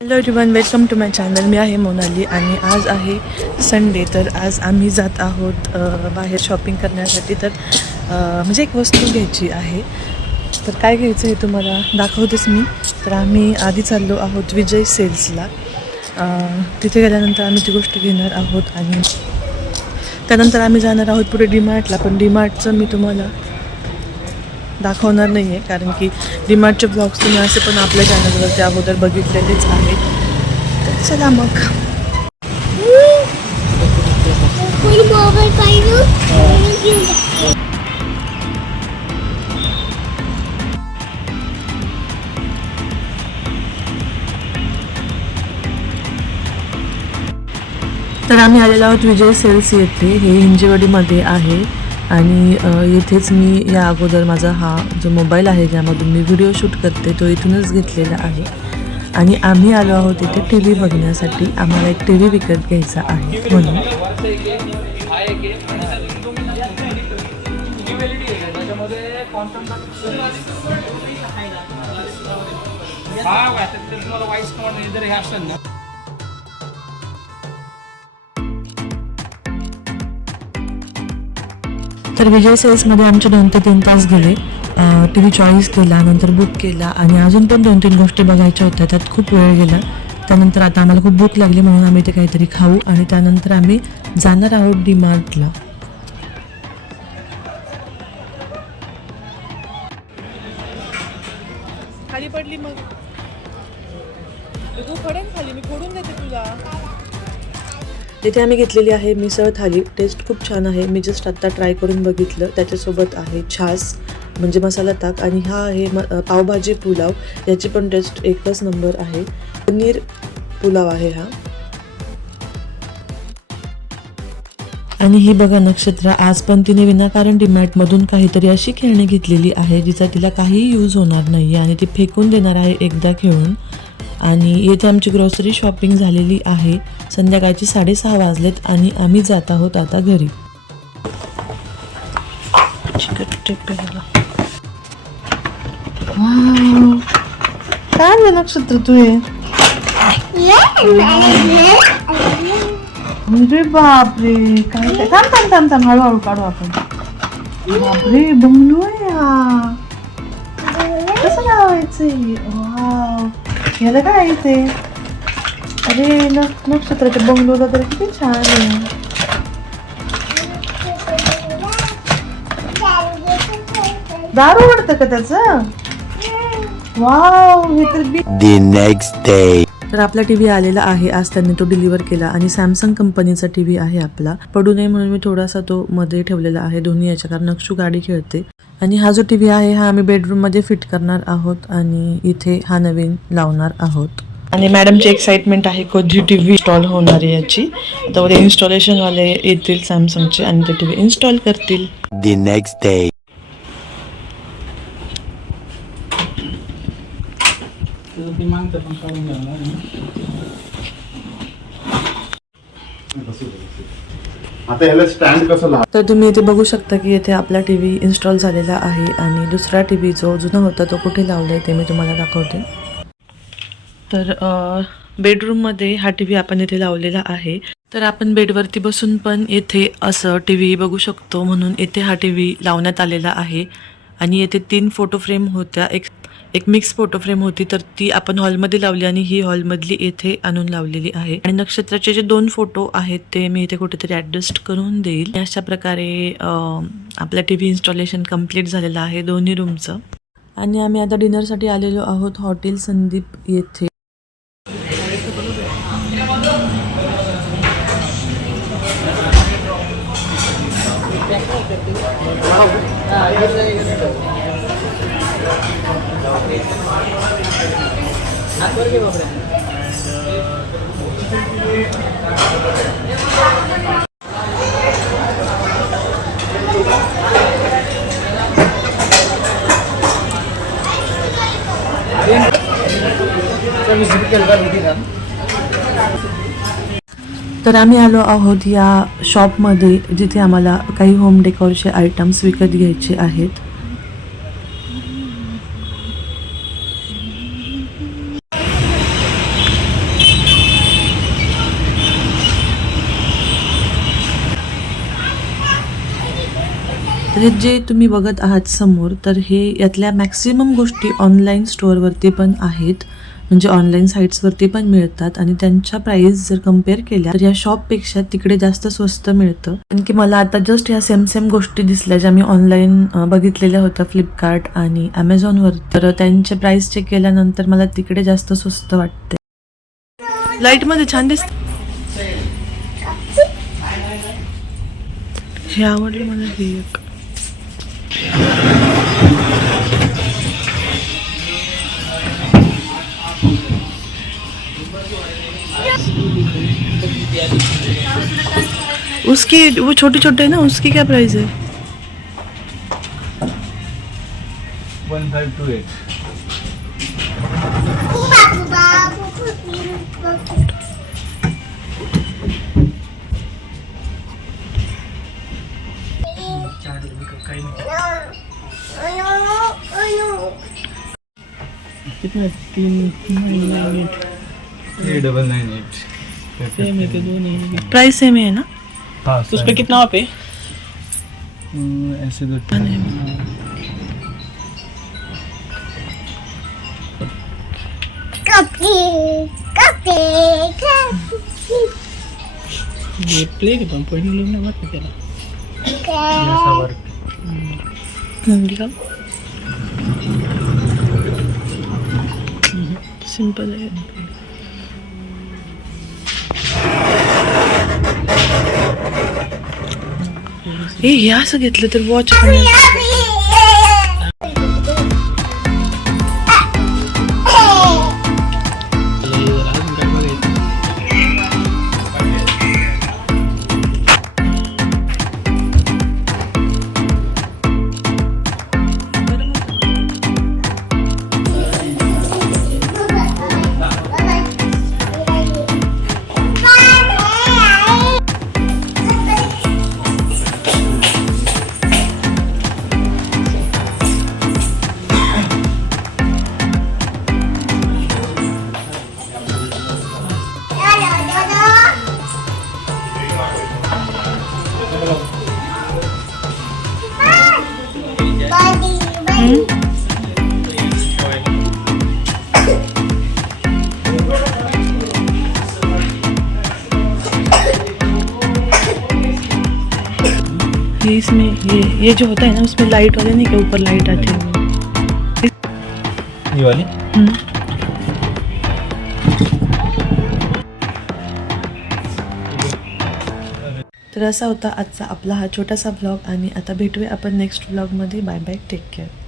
Hello everyone, welcome to my channel. मी आहे मोनाली आणि आज आहे संडे. तर आज आम्ही जात आहोत बाहेर शॉपिंग करण्यासाठी. तर म्हणजे एक वस्तू घ्यायची आहे. तर काय घ्यायचं हे तुम्हाला दाखवतेच मी. तर आम्ही आधी चाललो आहोत विजय सेल्सला. तिथे गेल्यानंतर आम्ही ती गोष्ट घेणार आहोत आणि त्यानंतर आम्ही जाणार आहोत पुढे डीमार्टला. पण डीमार्टचं मी तुम्हाला दाखवणार नाही आहे, कारण की डीमार्टचे ब्लॉग्स तुम्ही असे पण आपल्या चॅनलवरती अगोदर बघितलेलेच आहेत. तर चला मग. तर आम्ही आलेलो आहोत विजय सेल्स येथे. हे हिंजेवाडीमध्ये आहे आणि येथेच मी या अगोदर माझा हा जो मोबाईल आहे ज्यामधून मी व्हिडिओ शूट करते तो इथूनच घेतलेला आहे. आणि आम्ही आलो आहोत इथे टी व्ही बघण्यासाठी. आम्हाला एक टी व्ही विकत घ्यायचा आहे म्हणून. तर विजय सेल्समध्ये आमचे 2 ते 3 तास गेले. टी व्ही चॉईस केला, नंतर बुक केला आणि अजून पण 2-3 गोष्टी बघायच्या होत्या. त्यात खूप वेळ गेला. त्यानंतर आता आम्हाला खूप भूक लागली म्हणून आम्ही ते काहीतरी खाऊ आणि त्यानंतर आम्ही जाणार आहोत डीमार्टला. खाली पडली मग तू पडेल खाली, मी फोडून देते तुला. तिथे आम्ही घेतलेली आहे मिसळ थाली. टेस्ट खूप छान आहे. मी जस्ट आत्ता ट्राय करून बघितलं. त्याच्यासोबत आहे छास म्हणजे मसाला ताक आणि हा आहे पावभाजी पुलाव. याची पण टेस्ट एकच नंबर आहे. पनीर पुलाव आहे हा. आणि ही बघा नक्षत्र, आज पण तिने विनाकारण डीमार्टमधून काहीतरी अशी खेळणी घेतलेली आहे जिचा तिला काहीही यूज होणार नाही आणि ती फेकून देणार आहे एकदा खेळून. आणि येथे आमची ग्रोसरी शॉपिंग झालेली आहे. संध्याकाळची 6:30 वाजलेत आणि आम्ही जात आहोत आता घरी. काय नक्षत्र तू हे? अरे बापरे, काय काय. थांब थांब थांब, हळूहळू काढू आपण. बापरे, बंगलो आहे हा. कसं लावायचंय? वाव, याला काय आहे ते? अरे नक्षत्राच्या बंगलोला तर किती छान आहे. दारू उडतं का त्याचं? वाव, हे तर The next day. तर आपला टीव्ही आलेला आहे. आज त्यांनी तो डिलिव्हर केला आणि सॅमसंग कंपनीचा टीव्ही आहे आपला. पडू नये म्हणून मी थोडासा तो मध्ये ठेवलेला आहे दोन्ही याच्या, कारण नक्षू गाडी खेळते. आणि हा जो टीव्ही आहे हा आम्ही बेडरूम मध्ये फिट करणार आहोत आणि इथे हा नवीन लावणार आहोत. आणि मॅडमची एक्साइटमेंट आहे कधी टीव्ही इन्स्टॉल होणार आहे याची. तर उद्या इन्स्टॉलेशन वाले येतील सॅमसंगचे आणि ते टीव्ही इन्स्टॉल करतील. The next day. आता याला स्टँड कसं लाव. तर तुम्ही इथे बघू शकता की येथे आपला टीव्ही इन्स्टॉल झालेला आहे आणि दुसरा टीव्ही जो जुना होता तो कुठे लावलाय ते मी तुम्हाला दाखवते. तर बेडरूममध्ये हा टीव्ही आपण इथे लावलेला आहे. तर आपण बेडवरती बसून पण येथे असं टीव्ही बघू शकतो म्हणून येथे हा टीव्ही लावण्यात आलेला आहे. आणि येथे 3 फोटो फ्रेम होत्या. एक मिक्स फोटो फ्रेम होती, तर ती आपण हॉलमध्ये लावली आणि ही हॉलमधली येथे आणून लावलेली आहे. आणि नक्षत्राचे जे 2 फोटो आहेत ते मी इथे कुठेतरी ॲडजस्ट करून देईल. अशा प्रकारे आपला टीव्ही इन्स्टॉलेशन कम्प्लीट झालेलं आहे दोन्ही रूमचं. आणि आम्ही आता डिनरसाठी आलेलो आहोत हॉटेल संदीप येथे. तर आम्ही आलो आहोत या शॉपमध्ये जिथे आम्हाला काही होम डेकोरचे आयटम्स विकत घ्यायचे आहेत. तर जे तुम्ही बघत आहात समोर, तर हे यातल्या मॅक्सिमम गोष्टी ऑनलाईन स्टोअरवरती पण आहेत, म्हणजे ऑनलाईन साईट्सवरती पण मिळतात आणि त्यांच्या प्राईस जर कम्पेअर केल्या तर या शॉपपेक्षा तिकडे जास्त स्वस्त मिळतं. कारण की मला आता जस्ट ह्या सेम गोष्टी दिसल्या ज्या मी ऑनलाईन बघितलेल्या होत्या फ्लिपकार्ट आणि ॲमेझॉनवर, तर त्यांचे प्राईस चेक केल्यानंतर मला तिकडे जास्त स्वस्त वाटते. लाईटमध्ये छान दिसत. हे आवडलं मला हे एक. उसकी वो छोटे छोटे है ना, उसकी क्या प्राइस है? 1528. कितना 398 3998. सेम है तो दो नहीं है। प्राइस सेम है ना? हाँ तो उस पर कितना पे? ऐसे दो ये प्ले के तुम पढ़ने लोग ना मत तेरा ऐसा वर्क. सिंपल आहे. हे असं घेतलं तर वॉच पण इसमें ये जो होता है ना, उसमें लाइट वाले नहीं, के ऊपर लाइट आती है. ये वाली. तर असा होता आजचा आपला हा छोटासा ब्लॉग आणि आता भेटूया आपण नेक्स्ट ब्लॉगमध्ये. Bye bye, take care.